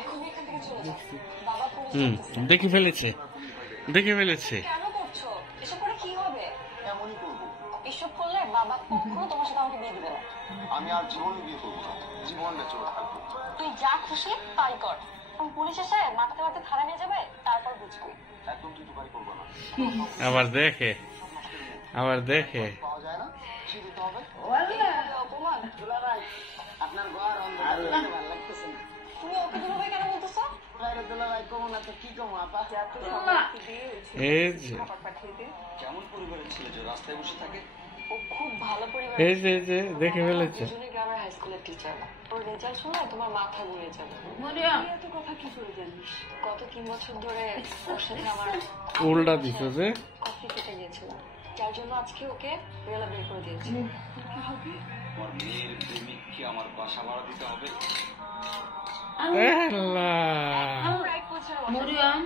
এখনই এখান থেকে চলে যাও। বাবা পুলিশ ডাকতেছে। দেখে ফেলেছে, দেখে ফেলেছে। কেন করছো এসব? করে কি হবে? এমনই করবো। এসব করলে বাবা কখনো তোমার সাথে আমাকে বিয়ে দিবে না। আমি আর জীবনে বিয়ে করবো না, জীবনটা চলে থাকবো। তুই যা খুশি তাই কর। তখন পুলিশ এসে মাথাতে মাথাতে থানা নিয়ে যাবে, তারপর বুঝবি। একদম তুই দোকানি করবো না। আবার দেখে, আবার দেখে। পাওয়া যায় না, সে দিতে হবে। অপমান। আপনার ঘর অন্ধকার ভালো লাগতেছে না। তুমি ওকে দুলাভাই কেন বলতেছো? বাইরে দুলাভাই কমো না তো কি কমো আপা? এই যে, খাবার পাঠিয়ে দে। কেমন পরিবারের ছেলে যে রাস্তায় বসে থাকে? ও খুব ভালো পরিবার। এই যে, এই যে দেখে ফেলেছে। দুজনে গ্রামের হাই স্কুলের টিচার। ওর রেজাল্ট শুনলে তোমার মাথা ঘুরে যাবে। তুই এত কথা কি করে জানিস? গত 3 বছর ধরে ওর সাথে আমার উল্টা দিছ যে। কফি খেতে গিয়েছিলাম, যার জন্য আজকে ওকে রেলা বের করে দিয়েছি। কি হবে? আমার মেয়ের প্রেমিককে আমার বাসা ভাড়া দিতে হবে। আল্লাহ, রাইট বলছো মরিয়ম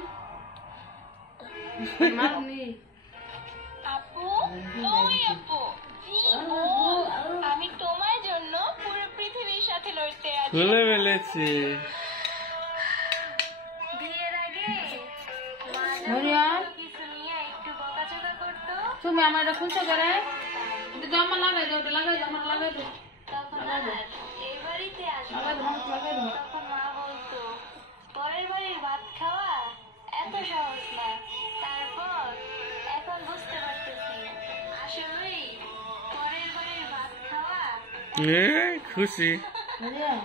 মারনি আপু, ওই আপু, আমি তোমার জন্য পুরো পৃথিবীর সাথে লড়তে আছি। খুলে ফেলেছে। বিয়ের আগে মরিয়ম কিছু নিয়ে একটু বকাঝকা করতো, তুমি আমার এটা খুঁজছো করে জমা লাগাই দাও, ওটা লাগাই দাও, আমার লাগাই দাও, তখন আর এই বাড়িতে আসতো। লাগাই দাও, আমার লাগাই দাও। তখন মা বলতো পরের বাড়ির ভাত খাওয়া এত সহজ না। তারপর এখন বুঝতে পারতেছি আসলেই পরের বাড়ির ভাত খাওয়া খুশি। মরিয়ম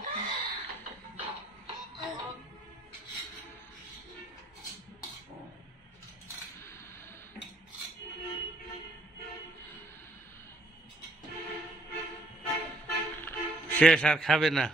শেষ, আর খাবে না।